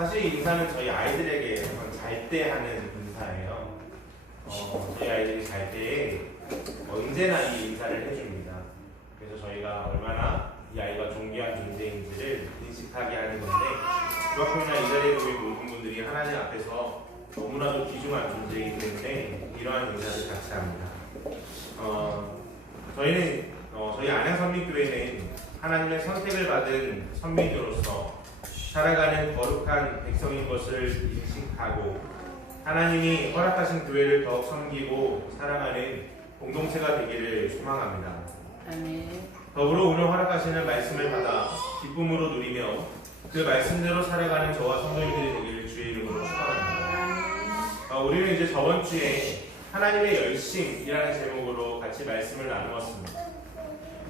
사실 이 인사는 저희 아이들에게 잘 때 하는 인사예요. 저희 아이들이 잘 때에 언제나 이 인사를 해줍니다. 그래서 저희가 얼마나 이 아이가 존귀한 존재인지를 인식하게 하는 건데, 그렇구나. 이 자리에 모인 모든 분들이 하나님 앞에서 너무나도 귀중한 존재이기 때문에 이러한 인사를 같이 합니다. 저희는 저희 안양선민교회는 하나님의 선택을 받은 선민으로서 살아가는 거룩한 백성인 것을 인식하고 하나님이 허락하신 교회를 더욱 섬기고 사랑하는 공동체가 되기를 소망합니다. 아멘. 더불어 오늘 허락하시는 말씀을 받아 기쁨으로 누리며 그 말씀대로 살아가는 저와 성도님들이 되기를 주의 이름으로 축원합니다. 우리는 이제 저번 주에 하나님의 열심이라는 제목으로 같이 말씀을 나누었습니다.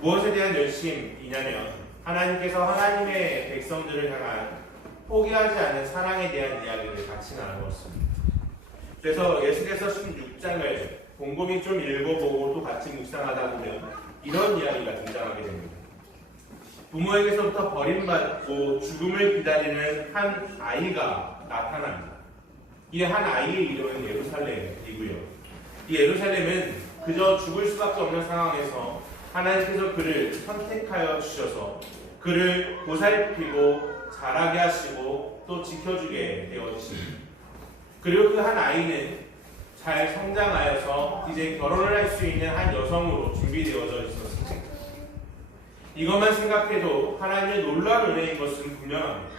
무엇에 대한 열심이냐면 하나님께서 하나님의 백성들을 향한 포기하지 않는 사랑에 대한 이야기를 같이 나누었습니다. 그래서 예수께서 16장을 곰곰이 좀 읽어보고 또 같이 묵상하다 보면 이런 이야기가 등장하게 됩니다. 부모에게서부터 버림받고 죽음을 기다리는 한 아이가 나타납니다. 이 한 아이의 이름은 예루살렘이고요. 이 예루살렘은 그저 죽을 수밖에 없는 상황에서 하나님께서 그를 선택하여 주셔서 그를 보살피고 자라게 하시고 또 지켜주게 되어주십니다. 그리고 그 한 아이는 잘 성장하여서 이제 결혼을 할 수 있는 한 여성으로 준비되어져 있었습니다. 이것만 생각해도 하나님의 놀라운 은혜인 것은 분명합니다.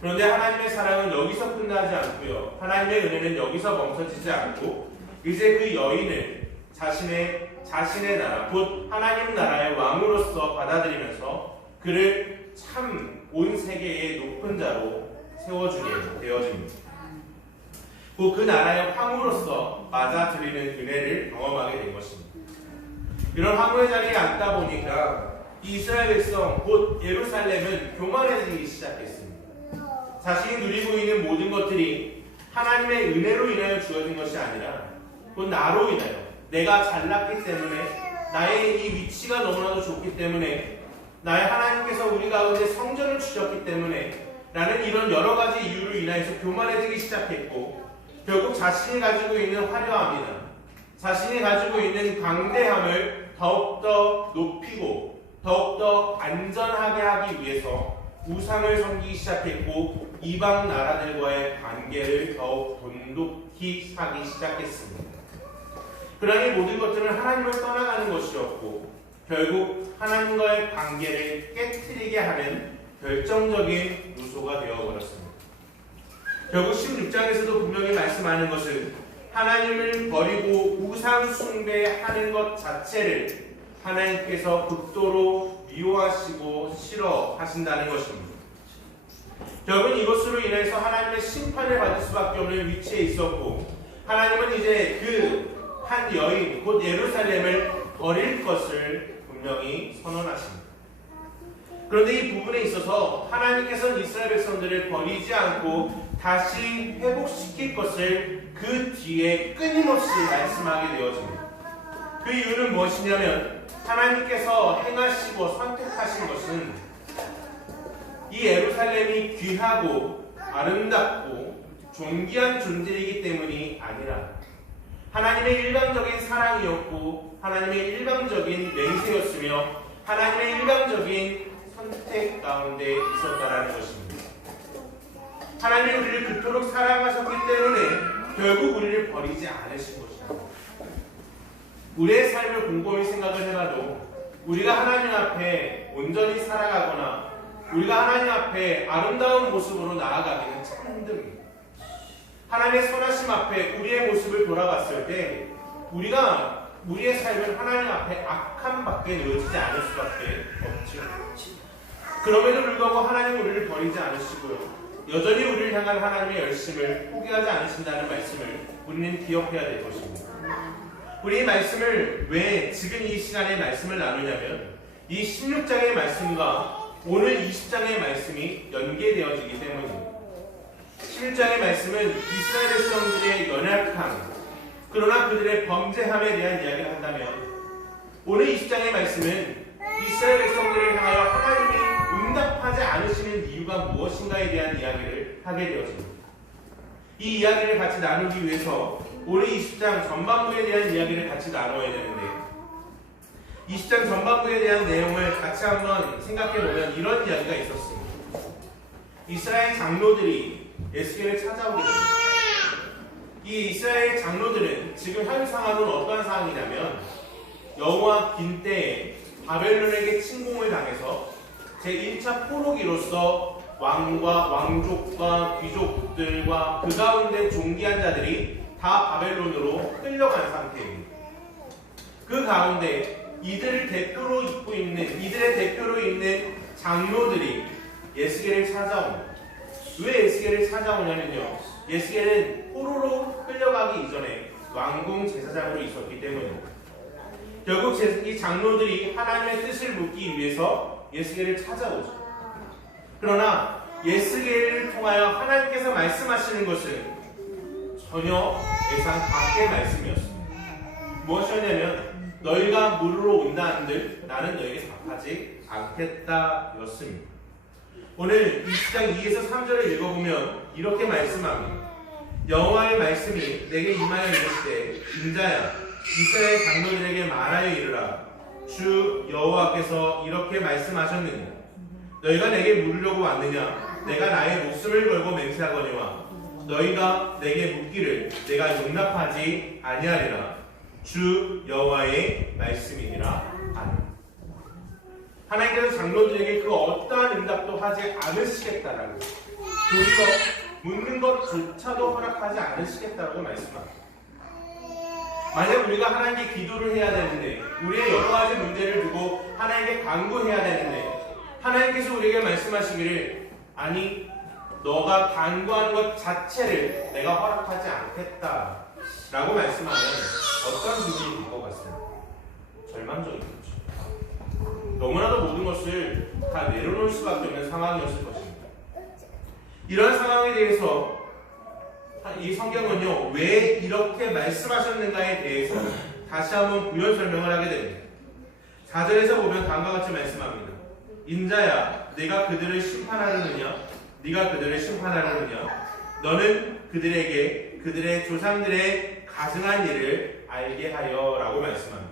그런데 하나님의 사랑은 여기서 끝나지 않고요. 하나님의 은혜는 여기서 멈춰지지 않고 이제 그 여인을 자신의 나라, 곧 하나님 나라의 왕으로서 받아들이면서 그를 참 온 세계의 높은 자로 세워주게 되어집니다. 곧 그 나라의 황후로서 맞아들이는 은혜를 경험하게 된 것입니다. 이런 황후의 자리에 앉다 보니까 이스라엘 백성, 곧 예루살렘은 교만해지기 시작했습니다. 자신이 누리고 있는 모든 것들이 하나님의 은혜로 인하여 주어진 것이 아니라 곧 나로 인하여, 내가 잘났기 때문에, 나의 이 위치가 너무나도 좋기 때문에, 나의 하나님께서 우리 가운데 성전을 주셨기 때문에 라는 이런 여러 가지 이유로 인하여서 교만해지기 시작했고, 결국 자신이 가지고 있는 화려함이나 자신이 가지고 있는 광대함을 더욱더 높이고 더욱더 안전하게 하기 위해서 우상을 섬기기 시작했고, 이방 나라들과의 관계를 더욱 돈독히 하기 시작했습니다. 그러니 모든 것들은 하나님을 떠나가는 것이었고 결국 하나님과의 관계를 깨트리게 하는 결정적인 요소가 되어버렸습니다. 결국 16장에서도 분명히 말씀하는 것은 하나님을 버리고 우상 숭배하는 것 자체를 하나님께서 극도로 미워하시고 싫어하신다는 것입니다. 결국은 이것으로 인해서 하나님의 심판을 받을 수밖에 없는 위치에 있었고, 하나님은 이제 그 한 여인, 곧 예루살렘을 버릴 것을 분명히 선언하십니다. 그런데 이 부분에 있어서 하나님께서는 이스라엘 백성들을 버리지 않고 다시 회복시킬 것을 그 뒤에 끊임없이 말씀하게 되어집니다. 그 이유는 무엇이냐면 하나님께서 행하시고 선택하신 것은 이 예루살렘이 귀하고 아름답고 존귀한 존재이기 때문이 아니라 하나님의 일방적인 사랑이었고 하나님의 일방적인 맹세였으며 하나님의 일방적인 선택 가운데 있었다라는 것입니다. 하나님이 우리를 그토록 사랑하셨기 때문에 결국 우리를 버리지 않으신 것이다. 우리의 삶을 곰곰이 생각을 해봐도 우리가 하나님 앞에 온전히 살아가거나 우리가 하나님 앞에 아름다운 모습으로 나아가기는 참 힘듭니다. 하나님의 선하심 앞에 우리의 모습을 돌아봤을 때 우리의 삶은 하나님 앞에 악함밖에 놓여지지 않을 수밖에 없죠. 그럼에도 불구하고 하나님은 우리를 버리지 않으시고요. 여전히 우리를 향한 하나님의 열심을 포기하지 않으신다는 말씀을 우리는 기억해야 될 것입니다. 우리 이 말씀을 왜 지금 이 시간에 말씀을 나누냐면 이 16장의 말씀과 오늘 20장의 말씀이 연계되어지기 때문입니다. 11장의 말씀은 이스라엘 백성들의 연약함, 그러나 그들의 범죄함에 대한 이야기를 한다면 오늘 20장의 말씀은 이스라엘 백성들을 향하여 하나님이 응답하지 않으시는 이유가 무엇인가에 대한 이야기를 하게 되었습니다. 이 이야기를 같이 나누기 위해서 오늘 20장 전반부에 대한 이야기를 같이 나눠야 되는데 20장 전반부에 대한 내용을 같이 한번 생각해보면 이런 이야기가 있었습니다. 이스라엘 장로들이 에스겔을 찾아오게 됩니다. 이 이스라엘 장로들은 지금 현 상황은 어떤 상황이냐면 여호와 긴 때에 바벨론에게 침공을 당해서 제1차 포로기로서 왕과 왕족과 귀족들과 그 가운데 존귀한 자들이 다 바벨론으로 끌려간 상태입니다. 그 가운데 이들의 대표로 있는 장로들이 에스겔을 찾아옵니다. 왜 에스겔을 찾아오냐면요, 에스겔은 포로로 끌려가기 이전에 왕궁 제사장으로 있었기 때문입니다. 결국 이 장로들이 하나님의 뜻을 묻기 위해서 에스겔을 찾아오죠. 그러나 에스겔을 통하여 하나님께서 말씀하시는 것은 전혀 예상 밖의 말씀이었습니다. 무엇이었냐면 너희가 물으러 온다 한들 나는 너희에게 답하지 않겠다 였습니다. 오늘 20장 2에서 3절을 읽어보면 이렇게 말씀합니다. 여호와의 말씀이 내게 임하여 이르시되 인자야 이스라엘 장로들에게 말하여 이르라. 주 여호와께서 이렇게 말씀하셨느니라. 너희가 내게 물으려고 왔느냐? 내가 나의 목숨을 걸고 맹세하거니와 너희가 내게 묻기를 내가 용납하지 아니하리라. 주 여호와의 말씀이니라. 아멘. 하나님께서 장로들에게 그 어떠한 응답도 하지 않으시겠다라고, 도리어 묻는 것조차도 허락하지 않으시겠다라고 말씀합니다. 만약 우리가 하나님께 기도를 해야 되는데, 우리의 여러 가지 문제를 두고 하나님께 간구해야 되는데, 하나님께서 우리에게 말씀하시기를 아니 너가 간구하는 것 자체를 내가 허락하지 않겠다 라고 말씀하면 어떤 기분이 들 것 같습니다. 절망적이겠죠. 너무나도 모든 것을 다 내려놓을 수밖에 없는 상황이었을 것입니다. 이러한 상황에 대해서 이 성경은요, 왜 이렇게 말씀하셨는가에 대해서 다시 한번 부연 설명을 하게 됩니다. 4절에서 보면 다음과 같이 말씀합니다. 인자야, 내가 그들을 심판하려느냐? 네가 그들을 심판하려느냐? 너는 그들에게 그들의 조상들의 가증한 일을 알게 하여 라고 말씀합니다.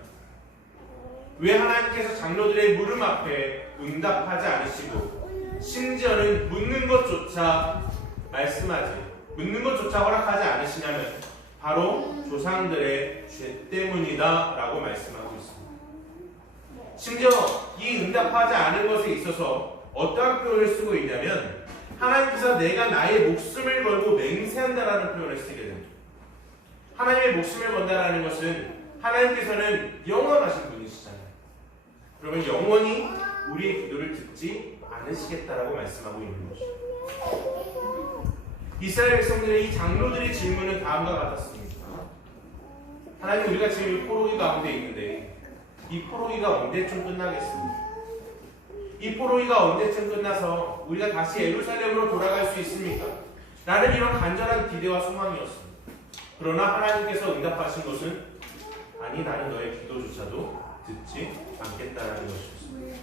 왜 하나님께서 장로들의 물음 앞에 응답하지 않으시고 심지어는 묻는 것조차 허락하지 않으시냐면 바로 조상들의 죄 때문이다 라고 말씀하고 있습니다. 심지어 이 응답하지 않은 것에 있어서 어떠한 표현을 쓰고 있냐면 하나님께서 내가 나의 목숨을 걸고 맹세한다라는 표현을 쓰게 됩니다. 하나님의 목숨을 건다라는 것은 하나님께서는 영원하신 분이시잖아요. 그러면 영원히 우리의 기도를 듣지 않으시겠다라고 말씀하고 있는 것이죠. 이스라엘 백성들의 이 장로들의 질문은 다음과 같았습니다. 하나님, 우리가 지금 포로기 가운데 있는데 이 포로기가 언제쯤 끝나겠습니까? 이 포로기가 언제쯤 끝나서 우리가 다시 예루살렘으로 돌아갈 수 있습니까? 라는 이런 간절한 기대와 소망이었습니다. 그러나 하나님께서 응답하신 것은 아니 나는 너의 기도조차도 듣지 않겠다라는 것이었습니다.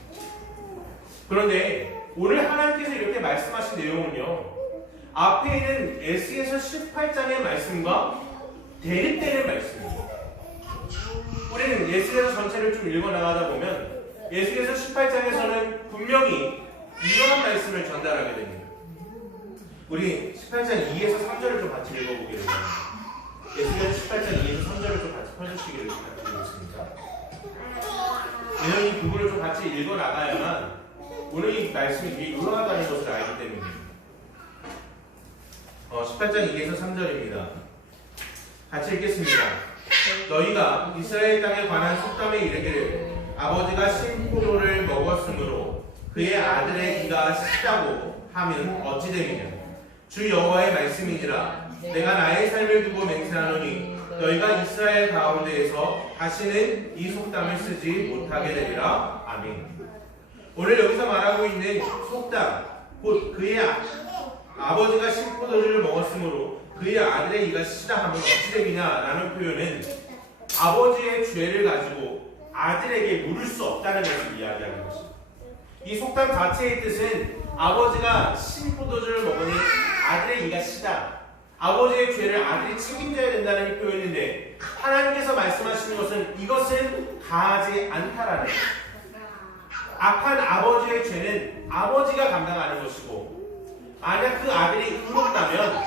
그런데 오늘 하나님께서 이렇게 말씀하신 내용은요, 앞에 있는 에스겔서 18장의 말씀과 대립되는 말씀입니다. 우리는 에스겔서 전체를 좀 읽어나가다 보면 에스겔서 18장에서는 분명히 이러한 말씀을 전달하게 됩니다. 우리 18장 2에서 3절을 좀 같이 읽어보겠습니다. 에스겔서 18장 2에서 3절을 좀 같이 펴주시기를 부탁드리겠습니다. 왜냐하면 이 부분을 좀 같이 읽어나가야만 오늘 이 말씀이 되게 유용하다는 것을 알기 때문입니다. 18장 2에서 3절입니다. 같이 읽겠습니다. 너희가 이스라엘 땅에 관한 속담에 이르기를 아버지가 신포도를 먹었으므로 그의 아들의 기가 시다고 하면 어찌 됨이냐? 주 여호와의 말씀이니라. 내가 나의 삶을 두고 맹세하노니 너희가 이스라엘 가운데에서 다시는 이 속담을 쓰지 못하게 되리라. 아멘. 오늘 여기서 말하고 있는 속담, 곧 그의 아버지가 신포도를 먹었으므로 그의 아들의 이가 시다 하면 어찌 됨이냐라는 표현은 아버지의 죄를 가지고 아들에게 물을 수 없다는 것을 이야기하는 것입니다. 이 속담 자체의 뜻은 아버지가 신포도주를 먹으니 아들의 이가 시다. 아버지의 죄를 아들이 책임져야 된다는 이 표현인데 하나님께서 말씀하시는 것은 이것은 가하지 않다라는 악한 아버지의 죄는 아버지가 감당하는 것이고 만약 그 아들이 의롭다면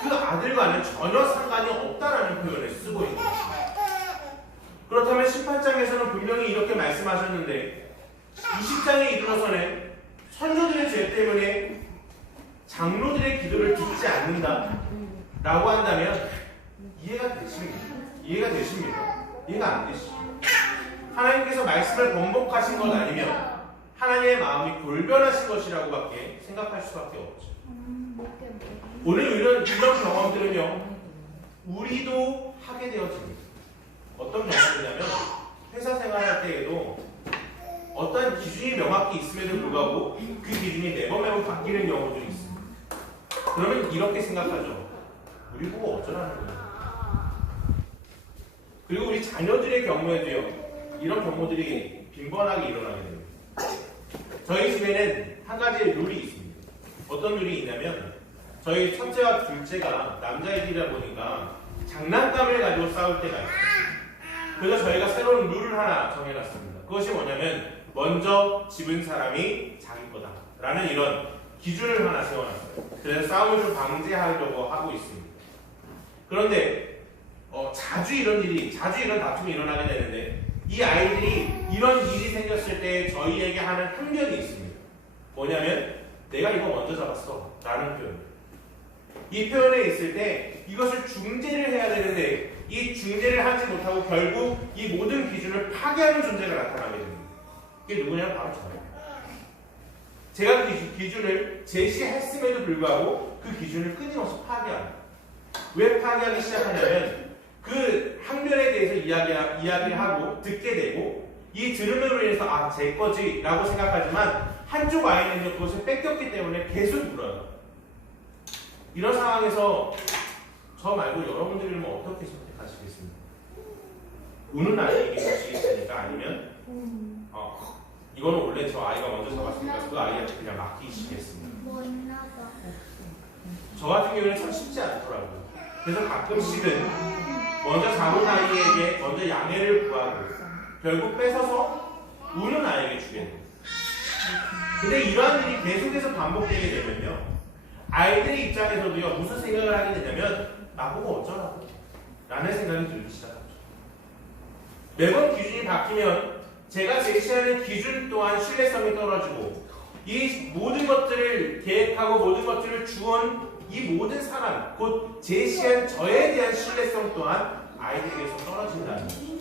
그 아들과는 전혀 상관이 없다라는 표현을 쓰고 있는 것입니다. 그렇다면 18장에서는 분명히 이렇게 말씀하셨는데 20장에 이르러서는 선조들의 죄 때문에 장로들의 기도를 듣지 않는다 라고 한다면 이해가 되십니까? 이해가 안 되시죠? 하나님께서 말씀을 번복하신 것 아니면 하나님의 마음이 돌변하신 것이라고밖에 생각할 수밖에 없죠. 오늘 이런 경험들은요 우리도 하게 되어집니다. 어떤 경험이냐면 회사 생활할 때에도 어떤 기준이 명확히 있음에도 불구하고 그 기준이 매번 바뀌는 경우들이 있습니다. 그러면 이렇게 생각하죠. 우리 보고 어쩌라는 거예요. 그리고 우리 자녀들의 경우에도요 이런 경우들이 빈번하게 일어나게 됩니다. 저희 집에는 한 가지 룰이 있습니다. 어떤 룰이 있냐면 저희 첫째와 둘째가 남자애들이다 보니까 장난감을 가지고 싸울 때가 있어요. 그래서 저희가 새로운 룰을 하나 정해놨습니다. 그것이 뭐냐면 먼저 집은 사람이 자기 거다 라는 이런 기준을 하나 세워놨어요. 그래서 싸움을 좀 방지하려고 하고 있습니다. 그런데 자주 이런 다툼이 일어나게 되는데 이 아이들이 이런 일이 생겼을 때 저희에게 하는 항변이 있습니다. 뭐냐면 내가 이거 먼저 잡았어 라는 표현. 이 표현에 있을 때 이것을 중재를 해야 되는데 이 중재를 하지 못하고 결국 이 모든 기준을 파괴하는 존재가 나타나게 됩니다. 이게 누구냐면 바로 저예요. 제가 그 기준을 제시했음에도 불구하고 그 기준을 끊임없이 파괴합니다. 왜 파괴하기 시작하냐면 그 항변에 대해서 이야기를 하고 듣게 되고 이 들음으로 인해서 제 거지 라고 생각하지만 한쪽 아이는요 그것을 뺏겼기 때문에 계속 물어요. 이런 상황에서 저 말고 여러분들은 어떻게 선택하시겠습니까? 우는 아이에게 주시겠습니까? 아니면 이거는 원래 저 아이가 먼저 잡았으니까 그 아이한테 그냥 맡기시겠습니까? 저 같은 경우는 참 쉽지 않더라고요. 그래서 가끔씩은 먼저 잡은 아이에게 먼저 양해를 구하고 결국 뺏어서 우는 아이에게 주게 돼요. 근데 이러한 일이 계속해서 반복되게 되면요 아이들의 입장에서도요 무슨 생각을 하게 되냐면 나보고 어쩌라고 라는 생각이 들기 시작하죠. 매번 기준이 바뀌면 제가 제시하는 기준 또한 신뢰성이 떨어지고 이 모든 것들을 계획하고 모든 것들을 주온 이 모든 사람 곧 제시한 저에 대한 신뢰성 또한 아이들에게서 떨어진다는 거죠.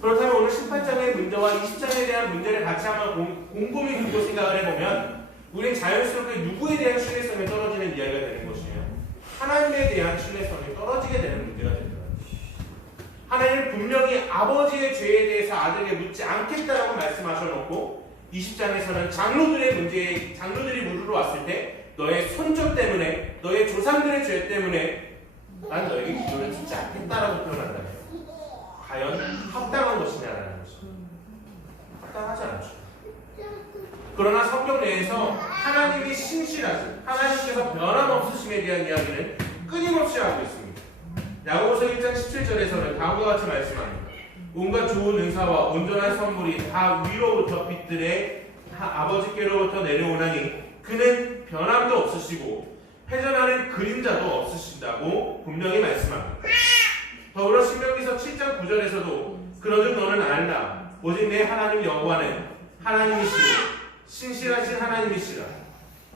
그렇다면 오늘 18장의 문제와 20장에 대한 문제를 같이 한번 곰곰이 두고 생각을 해보면 우리는 자연스럽게 누구에 대한 신뢰성이 떨어지는 이야기가 되는 것이에요. 하나님에 대한 신뢰성이 떨어지게 되는 문제가 되더라고요. 하나님은 분명히 아버지의 죄에 대해서 아들에게 묻지 않겠다라고 말씀하셔놓고 20장에서는 장로들이 물으러 왔을 때 너의 손족 때문에 너의 조상들의 죄 때문에 난 너에게 기도를 듣지 않겠다라고 표현한다면 과연 합당한 것이냐라는 것이죠. 합당하지 않죠. 그러나 성경 내에서 하나님이 신실하신 하나님께서 변함없으심에 대한 이야기는 끊임없이 하고 있습니다. 야고보서 1장 17절에서는 다음과 같이 말씀합니다. 온갖 좋은 은사와 온전한 선물이 다 위로부터 빛들의 아버지께로부터 내려오나니 그는 변함도 없으시고 회전하는 그림자도 없으신다고 분명히 말씀합니다. 더불어 신명기서 7장 9절에서도 그러든 너는 알라 오직 내 하나님 여호와는 하나님이시고 신실하신 하나님이시라.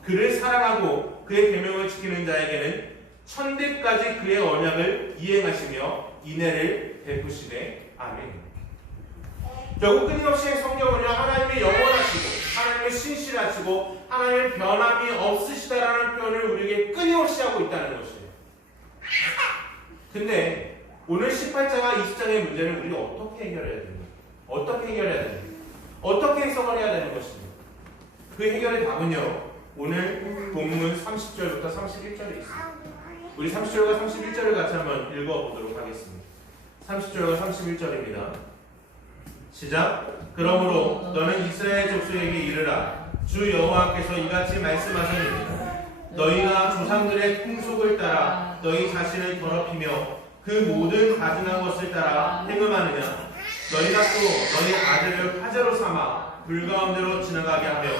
그를 사랑하고 그의 계명을 지키는 자에게는 천대까지 그의 언약을 이행하시며 인애를 베푸시되 아멘. 결국 끊임없이 성경은요 하나님이 영원하시고 하나님이 신실하시고 하나님의 변함이 없으시다라는 표현을 우리에게 끊임없이 하고 있다는 것이에요. 근데 오늘 18장과 20장의 문제는 우리가 어떻게 해결해야 됩니까? 어떻게 해석을 해야 되는 것입니까? 그 해결의 답은요 오늘 본문 30절부터 31절에 있습니다. 우리 30절과 31절을 같이 한번 읽어보도록 하겠습니다. 30절과 31절입니다. 시작. 그러므로 너는 이스라엘 족속에게 이르라. 주 여호와께서 이같이 말씀하셨느니라. 너희가 조상들의 풍속을 따라 너희 자신을 더럽히며 그 모든 가증한 것을 따라 행음하느냐. 너희가 또 너희 아들을 화제로 삼아 불 가운데로 지나가게 하며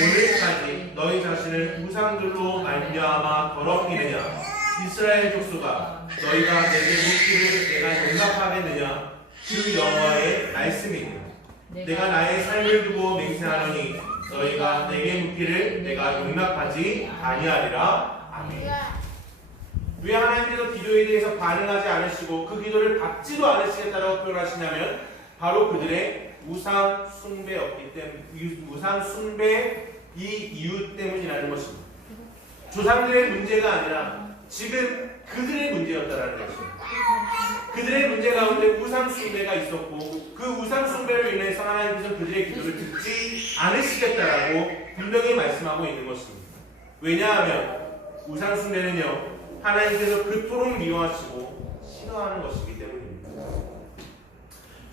오늘까지 너희 자신을 우상들로 말미암아 더럽히느냐. 이스라엘 족속아, 너희가 내게 묻기를 내가 용납하겠느냐. 주 여호와의 말씀이니라. 내가 나의 삶을 두고 맹세하노니 너희가 내게 묻기를 내가 용납하지 아니하리라. 아멘. 왜 하나님께서 기도에 대해서 반응하지 않으시고 그 기도를 받지도 않으시겠다고 표현하시냐면 바로 그들의 우상 숭배였기 때문에, 우상 숭배 이 이유 때문이라는 것입니다. 조상들의 문제가 아니라 지금 그들의 문제였다라는 것입니다. 그들의 문제 가운데 우상 숭배가 있었고 그 우상 숭배로 인해서 하나님께서 그들의 기도를 듣지 않으시겠다라고 분명히 말씀하고 있는 것입니다. 왜냐하면 우상 숭배는요, 하나님께서 그토록 미워하시고 싫어하는 것이기 때문입니다.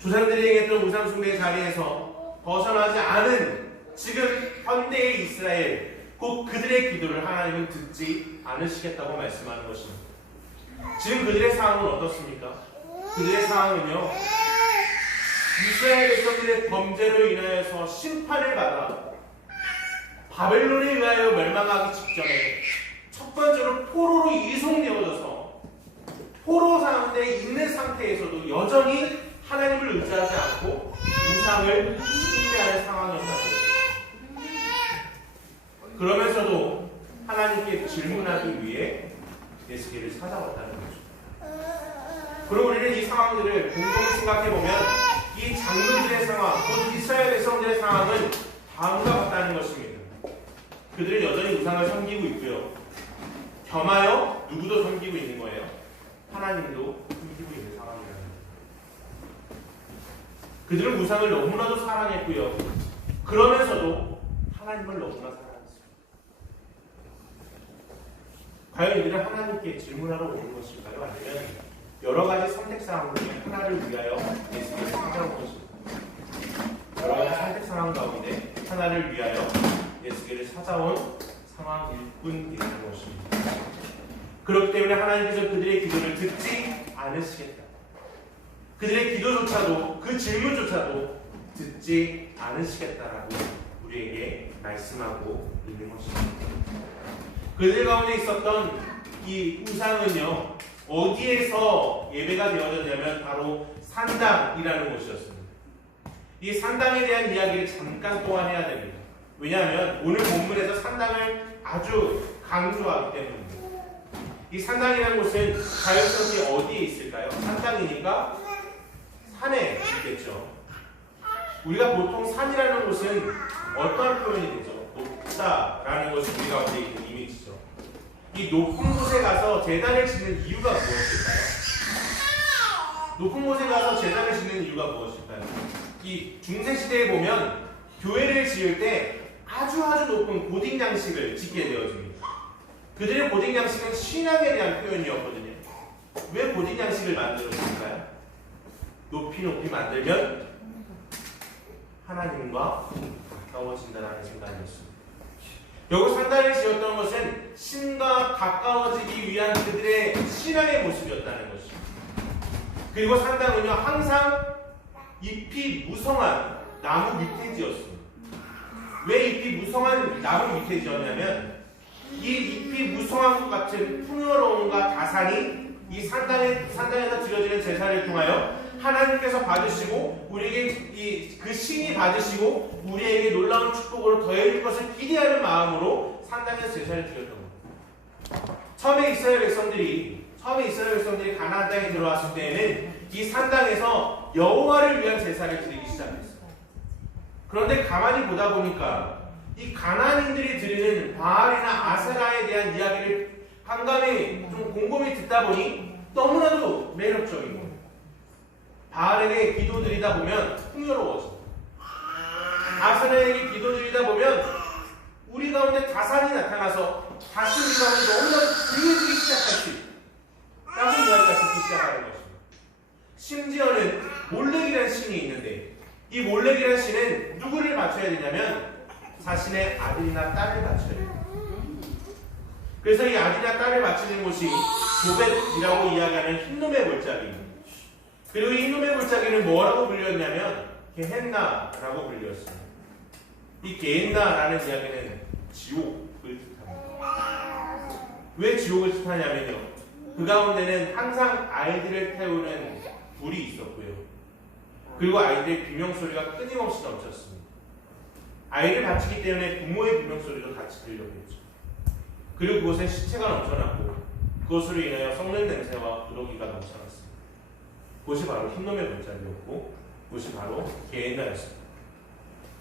조상들이 행했던 우상 숭배의 자리에서 벗어나지 않은 지금 현대의 이스라엘, 곧 그들의 기도를 하나님은 듣지 않으시겠다고 말씀하는 것입니다. 지금 그들의 상황은 어떻습니까? 그들의 상황은요, 이스라엘 백성들의 범죄로 인하여서 심판을 받아 바벨론에 의하여 멸망하기 직전에 첫 번째로 포로로 이송되어져서 포로 가운데 있는 상태에서도 여전히 하나님을 의지하지 않고 우상을 숭배하는 상황이었다는 것입니다. 그러면서도 하나님께 질문하기 위해 에스겔을 찾아왔다는 거죠. 그리고 우리는 이 상황들을 곰곰이 생각해보면 이 장로들의 상황, 곧 이스라엘 백성들의 상황은 다음과 같다는 것입니다. 그들은 여전히 우상을 섬기고 있고요. 겸하여 누구도 섬기고 있는 거예요. 하나님도 섬기고 있는 상황이라는 거예요. 그들은 우상을 너무나도 사랑했고요. 그러면서도 하나님을 너무나 사랑했습니다. 과연 이들은 하나님께 질문하러 오는 것일까요? 아니면 여러 가지 선택사항 중에 하나를 위하여 예수님을 찾아온 것입니다. 여러 가지 선택사항 가운데 하나를 위하여 예수님을 찾아온 상황일 뿐이라는 것입니다. 그렇기 때문에 하나님께서 그들의 기도를 듣지 않으시겠다. 그들의 기도조차도, 그 질문조차도 듣지 않으시겠다라고 우리에게 말씀하고 있는 것입니다. 그들 가운데 있었던 이 우상은요, 어디에서 예배가 되어졌냐면 바로 산당이라는 곳이었습니다. 이 산당에 대한 이야기를 잠깐 동안 해야 됩니다. 왜냐하면 오늘 본문에서 산당을 아주 강조하기 때문입니다. 이 산당이라는 곳은 자연스럽게 어디에 있을까요? 산당이니까 산에 있겠죠. 우리가 보통 산이라는 곳은 어떠한 표현이 되죠? 높다라는 것이 우리 가운데 있는 이미지죠. 이 높은 곳에 가서 제단을 짓는 이유가 무엇일까요? 높은 곳에 가서 제단을 짓는 이유가 무엇일까요? 이 중세시대에 보면 교회를 지을 때 아주 높은 고딕 양식을 짓게 되어집니다. 그들의 고딕 양식은 신앙에 대한 표현이었거든요. 왜 고딕 양식을 만들었을까요? 높이 만들면 하나님과 가까워진다는 생각이었습니다. 여기 산당을 지었던 것은 신과 가까워지기 위한 그들의 신앙의 모습이었다는 것입니다. 그리고 산당은요, 항상 잎이 무성한 나무 밑에 지었습니다. 왜 잎이 무성한 나무 밑에 지었냐면 이 잎이 무성한 것 같은 풍요로움과 다산이 이 산당에서 드려지는 제사를 통하여 하나님께서 받으시고 우리에게 그 신이 받으시고 우리에게 놀라운 축복으로 더해줄 것을 기대하는 마음으로 산당에서 제사를 드렸던 겁니다. 처음에 이스라엘 백성들이 가나안 땅에 들어왔을 때에는 이 산당에서 여호와를 위한 제사를 드리기 시작했어요. 그런데 가만히 보다 보니까 이 가나안인들이 드리는 바알이나 아세라에 대한 이야기를 한감에 좀 곰곰이 듣다 보니 너무나도 매력적인 거예요. 바알에게 기도드리다 보면 풍요로워져. 아세라에게 기도드리다 보면 우리 가운데 다산이 나타나서 다시 우리 가운데 너무나도 부유해지기 시작할 수 있다. 라고 이야기가 듣기 시작하는 것입니다. 심지어는 몰렉이라는 신이 있는데 이 몰렉이라는 신은 누구를 바쳐야 되냐면 자신의 아들이나 딸을 바쳐야 돼요. 그래서 이 아들이나 딸을 바치는 곳이 도벳이라고 이야기하는 흰놈의 골짜기. 그리고 이 흰놈의 골짜기는 뭐라고 불렸냐면 게헨나라고 불렸어요. 이 게헨나라는 이야기는 지옥을 뜻합니다. 왜 지옥을 뜻하냐면요, 그 가운데는 항상 아이들을 태우는 불이 있었고요. 그리고 아이들의 비명소리가 끊임없이 넘쳤습니다. 아이를 바치기 때문에 부모의 비명소리도 같이 들려오겠죠. 그리고 그곳에 시체가 넘쳐났고 그것으로 인하여 썩는 냄새와 부더기가 넘쳐났습니다. 그것이 바로 흰놈의 골짜기였고 그것이 바로 게헨나였습니다.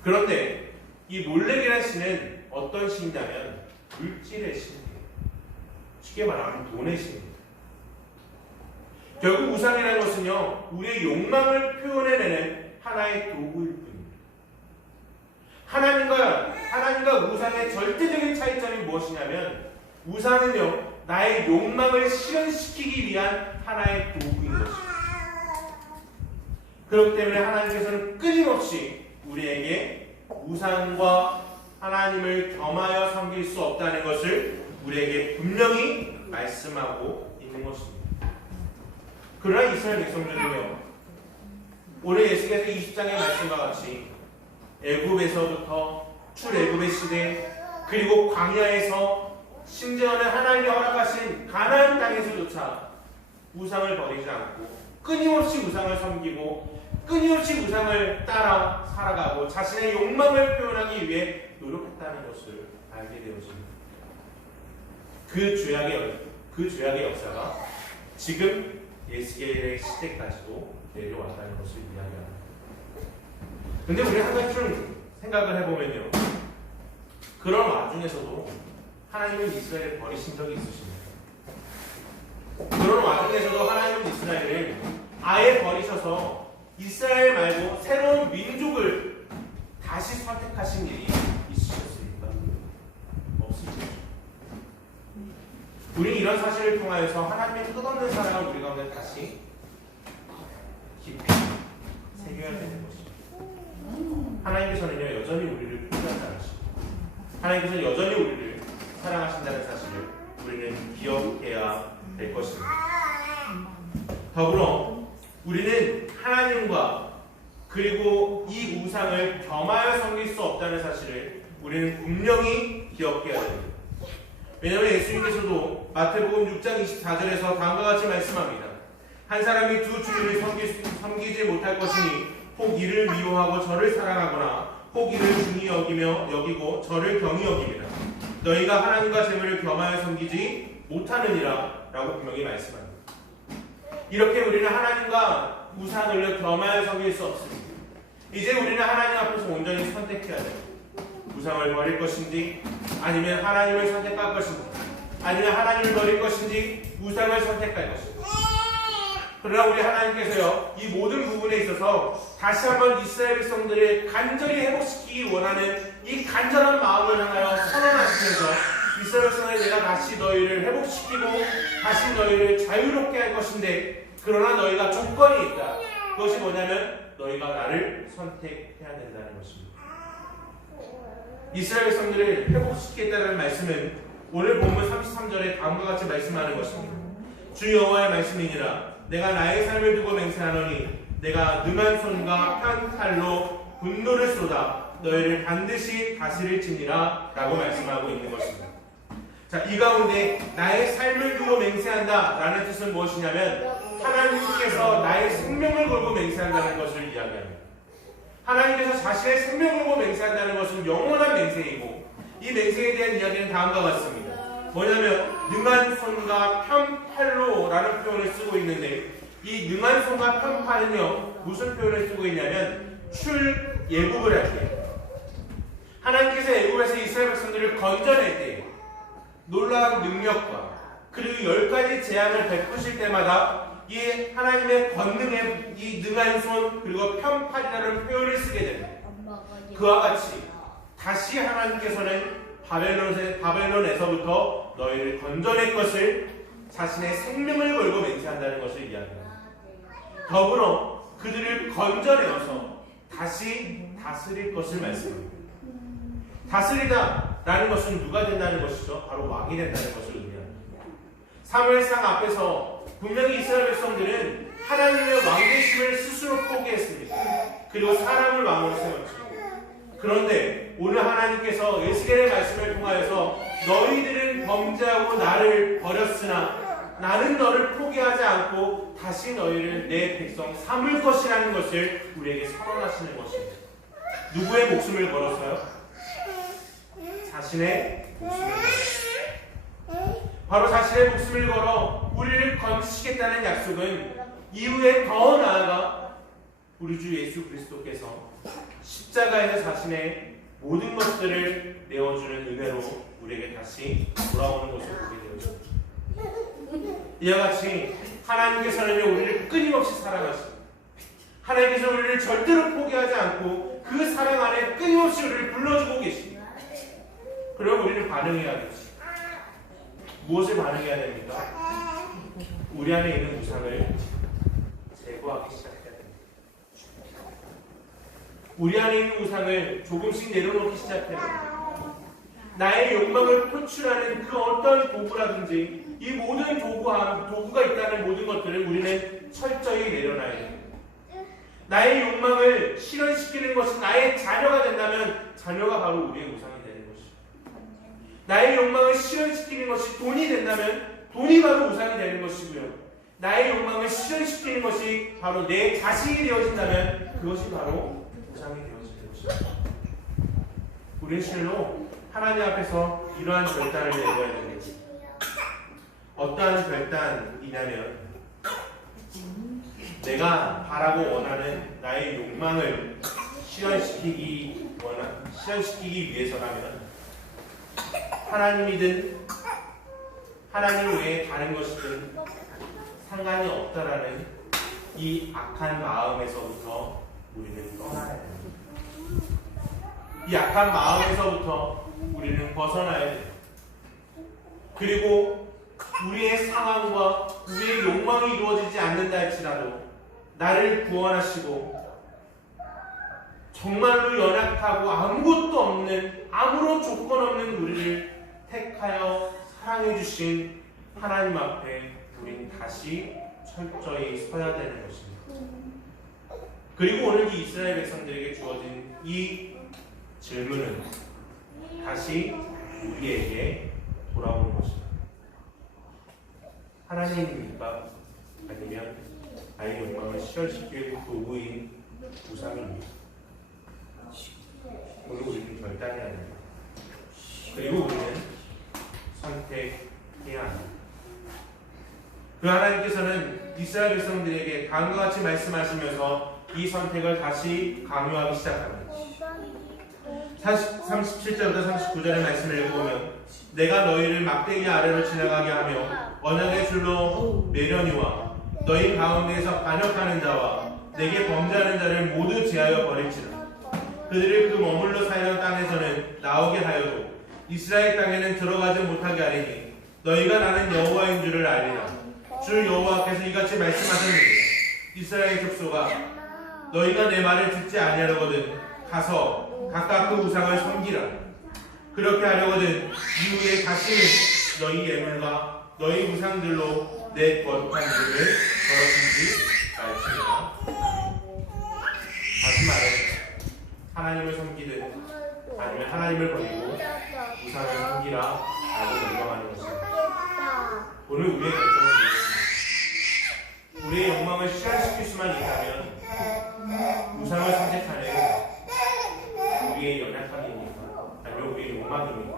그런데 이 몰렉이라는 신은 어떤 신이냐면 물질의 신이에요. 쉽게 말하면 돈의 신입니다. 결국 우상이라는 것은요, 우리의 욕망을 표현해내는 하나의 도구일 뿐입니다. 하나님과 우상의 절대적인 차이점이 무엇이냐면 우상은요, 나의 욕망을 실현시키기 위한 하나의 도구인 것입니다. 그렇기 때문에 하나님께서는 끊임없이 우리에게 우상과 하나님을 겸하여 섬길 수 없다는 것을 우리에게 분명히 말씀하고 있는 것입니다. 그러나 이스라엘 백성들은요, 오늘 예수께서 20장의 말씀과 같이 애굽에서부터 출애굽의 시대, 그리고 광야에서 심지어는 하나님이 허락하신 가나안 땅에서조차 우상을 버리지 않고 끊임없이 우상을 섬기고 끊임없이 우상을 따라 살아가고 자신의 욕망을 표현하기 위해 노력했다는 것을 알게 되어집니다. 그 죄악의 역사가 지금 예수계의 시대까지도 내려왔다는 것을 이야기합니다. 근데 우리 한 가지 좀 생각을 해보면요, 그런 와중에서도 하나님은 이스라엘을 버리신 적이 있으십니다. 그런 와중에서도 하나님은 이스라엘을 아예 버리셔서 이스라엘 말고 새로운 민족을 다시 선택하신 일이 있으셨습니까? 없습니다. 우리 이런 사실을 통하여서 하나님의 끝없는 사랑을 우리 가운데 다시 깊이 새겨야 되는 것입니다. 하나님께서는요, 여전히 우리를 포기하지 않으시고 하나님께서 여전히 우리를 사랑하신다는 사실을 우리는 기억해야 될 것입니다. 더불어 우리는 하나님과 그리고 이 우상을 겸하여 섬길 수 없다는 사실을 우리는 분명히 기억해야 됩니다. 왜냐하면 예수님께서도 마태복음 6장 24절에서 다음과 같이 말씀합니다. 한 사람이 두 주인을 섬기지 못할 것이니 혹 이를 미워하고 저를 사랑하거나 혹 이를 중히 여기고 저를 경히 여깁니다. 너희가 하나님과 재물을 겸하여 섬기지 못하느니라 라고 분명히 말씀합니다. 이렇게 우리는 하나님과 우상을 겸하여 섬길 수 없습니다. 이제 우리는 하나님 앞에서 온전히 선택해야 돼요. 우상을 버릴 것인지 아니면 하나님을 선택할 것인지 아니면 하나님을 버릴 것인지 우상을 선택할 것인지. 그러나 우리 하나님께서요, 이 모든 부분에 있어서 다시 한번 이스라엘 백성들을 간절히 회복시키기 원하는 이 간절한 마음을 향하여 선언하시면서 이스라엘 백성을 내가 다시 너희를 회복시키고 다시 너희를 자유롭게 할 것인데, 그러나 너희가 조건이 있다. 그것이 뭐냐면 너희가 나를 선택해야 된다는 것입니다. 이스라엘 백성들을 회복시키겠다는 말씀은 오늘 본문 33절에 다음과 같이 말씀하는 것입니다. 주 여호와의 말씀이니라. 내가 나의 삶을 두고 맹세하노니 내가 능한 손과 편 칼로 분노를 쏟아 너희를 반드시 다스릴지니라 라고 말씀하고 있는 것입니다. 자, 이 가운데 나의 삶을 두고 맹세한다 라는 뜻은 무엇이냐면 하나님께서 나의 생명을 걸고 맹세한다는 것을 이야기합니다. 하나님께서 자신의 생명을 걸고 맹세한다는 것은 영원한 맹세이고, 이 맹세에 대한 이야기는 다음과 같습니다. 뭐냐면 능한 손과 편팔로 라는 표현을 쓰고 있는데, 이 능한 손과 편팔은요 무슨 표현을 쓰고 있냐면 출애굽을 할 때, 하나님께서 애굽에서 이스라엘 백성들을 건져낼 때 놀라운 능력과 그리고 10가지 재앙을 베푸실 때마다 이 하나님의 권능의 이 능한 손 그리고 편팔이라는 표현을 쓰게 됩니다. 그와 같이 다시 하나님께서는 바벨론에서부터 너희를 건져낼 것을 자신의 생명을 걸고 맹세한다는 것을 이야기합니다. 더불어 그들을 건져내어서 다시 다스릴 것을 말씀합니다. 다스리다라는 것은 누가 된다는 것이죠? 바로 왕이 된다는 것을 의미합니다. 사무엘상 앞에서 분명히 이스라엘 백성들은 하나님의 왕 되심을 스스로 포기했습니다. 그리고 사람을 왕으로 세웠죠. 그런데 오늘 하나님께서 에스겔의 말씀을 통하여서 너희들은 범죄하고 나를 버렸으나 나는 너를 포기하지 않고 다시 너희를 내 백성 삼을 것이라는 것을 우리에게 선언하시는 것입니다. 누구의 목숨을 걸었어요? 자신의 목숨을 걸었어요. 바로 자신의 목숨을 걸어 우리를 건지시겠다는 약속은 이후에 더 나아가 우리 주 예수 그리스도께서 십자가에서 자신의 모든 것들을 내어주는 은혜로 우리에게 다시 돌아오는 것을 보게 되었습니다. 이와 같이 하나님께서는 우리를 끊임없이 사랑하시고 하나님께서 우리를 절대로 포기하지 않고 그 사랑 안에 끊임없이 우리를 불러주고 계십니다. 그럼 우리는 반응해야겠지. 무엇을 반응해야 됩니까? 우리 안에 있는 우상을 제거하기 시작해야 됩니다. 우리 안에 있는 우상을 조금씩 내려놓기 시작해야 됩니다. 나의 욕망을 표출하는 그 어떤 도구라든지 이 모든 도구가 있다는 모든 것들을 우리는 철저히 내려놔야 됩니다. 나의 욕망을 실현시키는 것이 나의 자녀가 된다면 자녀가 바로 우리의 우상이 되는 것입니다. 나의 욕망을 실현시키는 것이 돈이 된다면 돈이 바로 우상이 되는 것이고요. 나의 욕망을 실현시키는 것이 바로 내 자식이 되어진다면 그것이 바로 우상이 되어지는 것입니다. 우리는 실로 하나님 앞에서 이러한 결단을 내려야 됩니다. 어떠한 결단이냐면 내가 바라고 원하는 나의 욕망을 실현시키기 위해서라면 하나님이든 하나님 외에 다른 것이든 상관이 없다라는 이 악한 마음에서부터 우리는 떠나야 됩니다. 이 악한 마음에서부터 우리는 벗어나야 됩니다. 그리고 우리의 상황과 우리의 욕망이 이루어지지 않는다 할지라도 나를 구원하시고 정말로 연약하고 아무것도 없는 아무런 조건 없는 우리를 택하여 사랑해 주신 하나님 앞에 우리는 다시 철저히 서야 되는 것입니다. 그리고 오늘 이 이스라엘 백성들에게 주어진 이 질문은 다시 우리에게 돌아오는 것입니다. 하나님입니까? 아니면 나의 욕망을 실현시킬 도구인 우상입니까? 오늘 우리는 결단해야 합니다. 그리고 우리는 선택해야 합니다. 그 하나님께서는 이스라엘 백성들에게 다음과 같이 말씀하시면서 이 선택을 다시 강요하기 시작합니다. 37절부터 39절의 말씀을 읽어보면 내가 너희를 막대기 아래로 지나가게 하며 언약의 줄로 매려니와 너희 가운데에서 반역하는 자와 내게 범죄하는 자를 모두 제하여 버릴지라. 그들을 그 머물러 살던 땅에서는 나오게 하여도 이스라엘 땅에는 들어가지 못하게 하리니 너희가 나는 여호와인 줄을 알리라. 주 여호와께서 이같이 말씀하셨느니라. 이스라엘 족속아 너희가 내 말을 듣지 아니하려거든 가서 각각 그 우상을 섬기라. 그렇게 하려거든 이후에 다시는 너희 예물과 너희 우상들로 내 거룩한 이름을 더럽히지 말지니라. 다시 말해 하나님을 섬기든 아니면 하나님을 버리고 우상을 섬기라 라고 명령하는 것입니다. 오늘 우리의 결정은 무엇입니까? 우리의 욕망을 실현시킬 수만 있다면 우상을 선택하는 우리의 연약함입니까? 아니면 우리의 욕망입니까?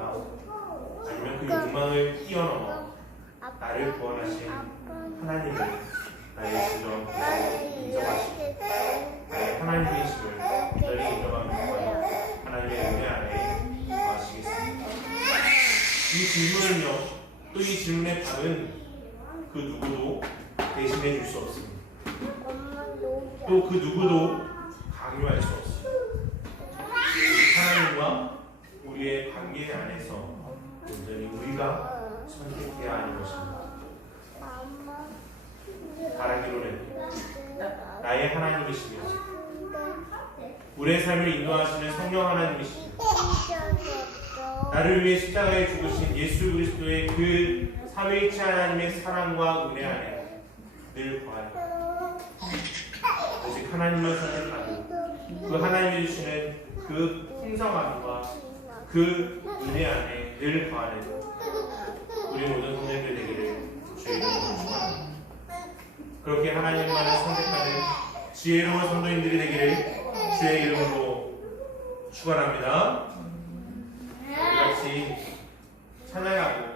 아니면 그 욕망을 뛰어넘어 나를 구원하신 하나님을 나의 진정으로 인정하시고 나의 하나님이심을 온전히 인정하며 하나님의 은혜 안에 거하시겠습니다. 이 질문을요, 또 이 질문의 답은 그 누구도 대신해 줄 수 없습니다. 또 그 누구도 강요할 수 없습니다. 하나님과 우리의 관계 안에서 온전히 우리가 선택해야 하는 것입니다. 바라기로는 나의 하나님이시며 우리의 삶을 인도하시는 성령 하나님이십니다. 나를 위해 십자가에 죽으신 예수 그리스도의 그 삼위일체 하나님의 사랑과 은혜 안에 늘 거하리라. 오직 하나님만 선택하고 그 하나님이 주시는 그 풍성함과 그 은혜 안에 늘 거하는 우리 모든 성도님들 되기를 주의 이름으로 축원합니다. 그렇게 하나님만을 선택하는 지혜로운 성도님들이 되기를 주의 이름으로 축원합니다. 우리 같이 찬양하고